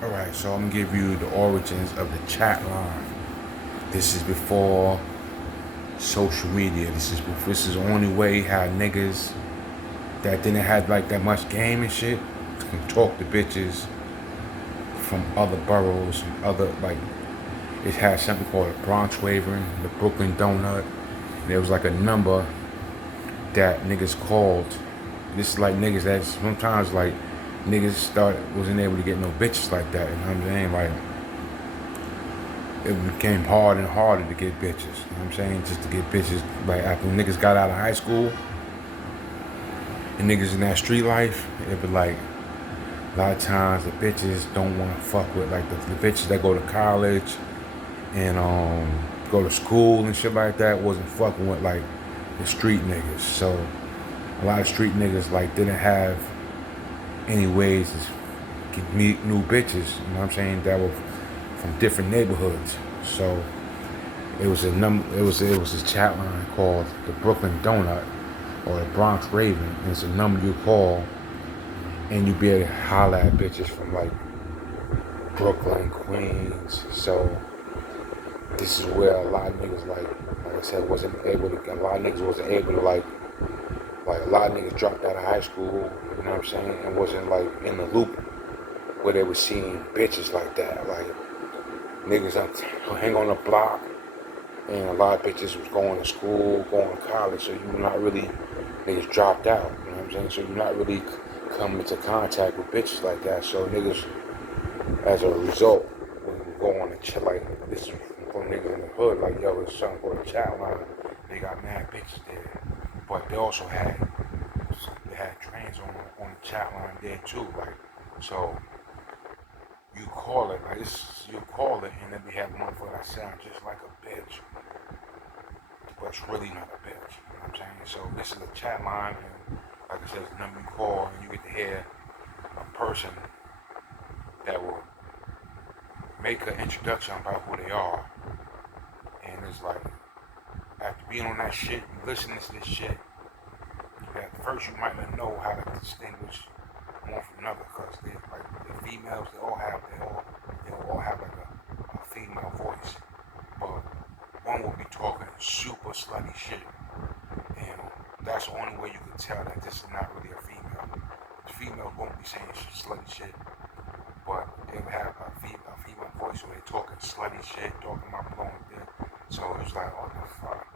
Alright, so I'm gonna give you the origins of the chat line. This is before social media. This is the only way how niggas that didn't have like that much game and shit can talk to bitches from other boroughs and other like it had something called the Bronx Wavering, the Brooklyn Donut. And there was like a number that niggas called. This is like niggas that sometimes like niggas wasn't able to get no bitches like that. You know what I'm saying? Like it became harder and harder to get bitches. You know what I'm saying? Just to get bitches. Like after niggas got out of high school and niggas in that street life, it be like a lot of times the bitches don't want to fuck with like the bitches that go to college and go to school and shit like that wasn't fucking with like the street niggas. So a lot of street niggas like didn't have any ways to meet new bitches. You know what I'm saying? That were from different neighborhoods. So it was a chat line called the Brooklyn Donut or the Bronx Raven. And it's a number you call and you be able to holler at bitches from like Brooklyn, Queens. So this is where a lot of niggas like I said wasn't able to. A lot of niggas wasn't able to like a lot of niggas dropped out of high school. You know what I'm saying? And wasn't like in the loop where they were seeing bitches like that. Like niggas hang on the block, and a lot of bitches was going to school, going to college. So you're not really niggas dropped out. You know what I'm saying? So you're not really coming into contact with bitches like that. So niggas, as a result, when we go on and chill like this is for niggas in the hood, like yo, it's something called a chat line. They got mad bitches there, but they also had trains on the chat line there too. Like so, you call it like this. You call it, and then we have one for that sound just like a bitch, but it's really not a bitch. You know what I'm saying? So this is a chat line, and like I said, it's the number you call, and you get to hear a person that will make an introduction about who they are, and it's like after being on that shit and listening to this shit, at first you might not know how to distinguish one from another because they like the females they all have like a female voice, but one will be talking super slutty shit, and that's the only way you can tell that this is not really a female. The females won't be saying slutty shit, but they'll have a female voice where they're talking slutty shit, talking about blowing dick. So it's like, what the fuck?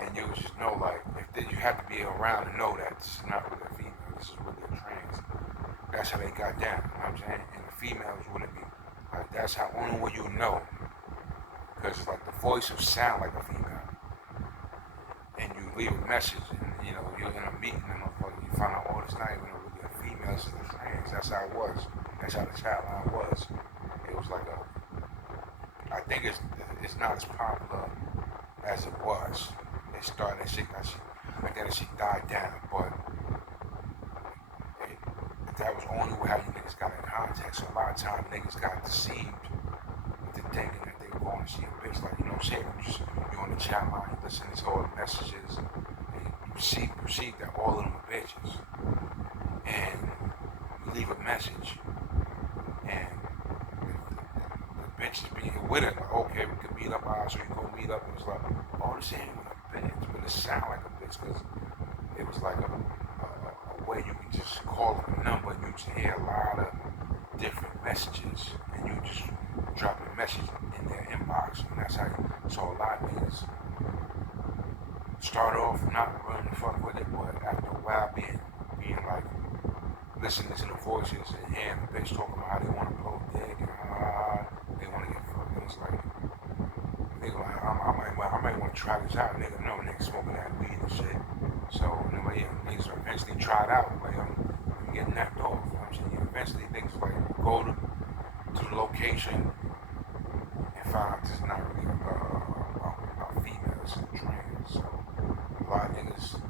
And you just know, like, you have to be around to know that this is not really a female, this is really a trans. That's how they got down, you know what I'm saying? And the females wouldn't be, like, that's how only way you know, because it's like the voice will sound like a female. And you leave a message, and, you know, you're in a meeting, and you find out, oh, it's not even really a female, this is a trans. That's how it was. That's how the chat line was. It was like I think it's not as popular as it was. They started that shit, I guess that shit died down, but that was only how you niggas got in contact. So a lot of times niggas got deceived into thinking that they were going to see a bitch. Like, you know what I'm saying? You're on the chat line, you listen to all the messages, and you perceive that all of them are bitches. And you leave a message, and the bitch is being with it. Like, okay, we can meet up, so you go meet up, and it's like, oh, this ain't even a bitch, but it sound like a bitch, because it was like a way you can just call a number and you just hear a lot of different messages and you just drop a message in their inbox, and that's how so a lot of niggas start off not running the fuck with it, but after a while being like listening to the voices and hearing the bitch talking about how they want to blow dick and they want to get fucked, and it's like nigga, like, I might want to try this out. Nigga, no, nigga smoking that weed and shit. So, anyway, yeah, niggas eventually try it out. Like, I'm getting knocked off. You know what I'm saying? Eventually, niggas like go to the location and find out this is not really about females and trans. So, a lot of niggas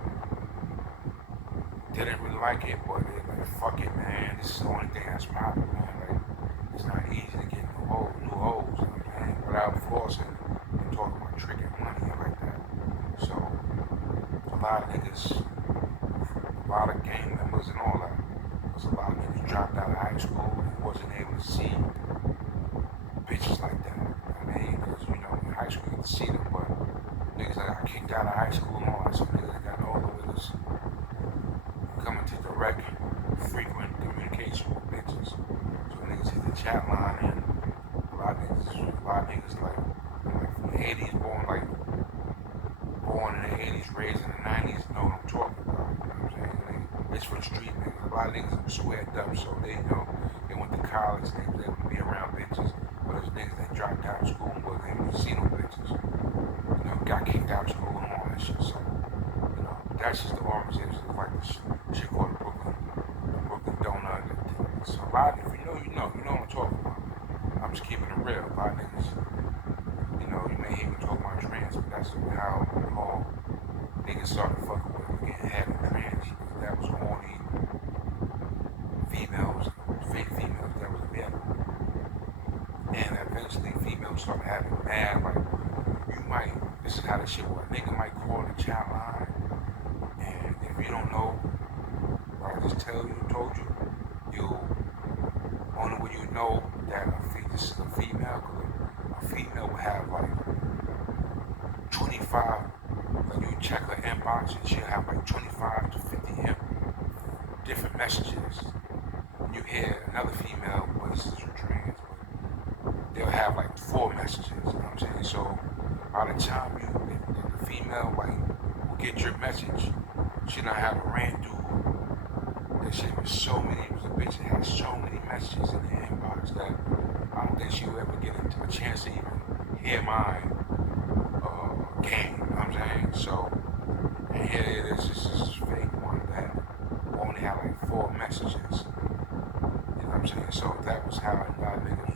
didn't really like it, but they like, fuck it, man. This is the only thing that's popular, man. Like, it's not easy to get new hoes, you know what I'm saying? Without flossing and talking about tricking money and like that. So, a lot of niggas, a lot of gang members and all that. Because a lot of niggas dropped out of high school and wasn't able to see bitches like that. I mean, because, you know, in high school you get to see them, but niggas that got kicked out of high school and all that, some niggas that got all the niggas coming to direct, frequent communication with bitches. So niggas hit the chat line, and a lot of niggas like from the 80s, born in the 80s, raised in the 90s, know what I'm talking about. You know what I'm saying? It's for the street niggas. A lot of niggas are squared up, so they, you know, they went to college, they was able to be around bitches. But there's niggas that dropped out of school and wasn't able to see no bitches. You know, got kicked out of school and all that shit. So, you know, that's just the orange. It's like this shit called the Brooklyn Donut. So a lot of, if you know what I'm talking about. I'm just keeping it real. A lot of niggas, you know, you may hear me talk about trans, but that's how all niggas started fucking with getting head of trans. That was only females, fake females that was available. And eventually females started having mad, like, you might, this is how this shit works. Nigga might call the chat line, and if you don't know what I just told you, you'll only when you know that this is a female, because a female will have like 25, like you check her inbox and she'll have like 25 to 50 different messages. You hear another female, but this is trans, but they'll have like 4 messages, you know what I'm saying? So by the time the female like will get your message, she not have a rant through that shit was so many, it was a bitch that had so many messages in the inbox that I don't think she will ever get a chance to even hear my game, you know what I'm saying? So, and here it is, this is fake one that only had like 4 messages, you know what I'm saying? So that was how a lot of niggas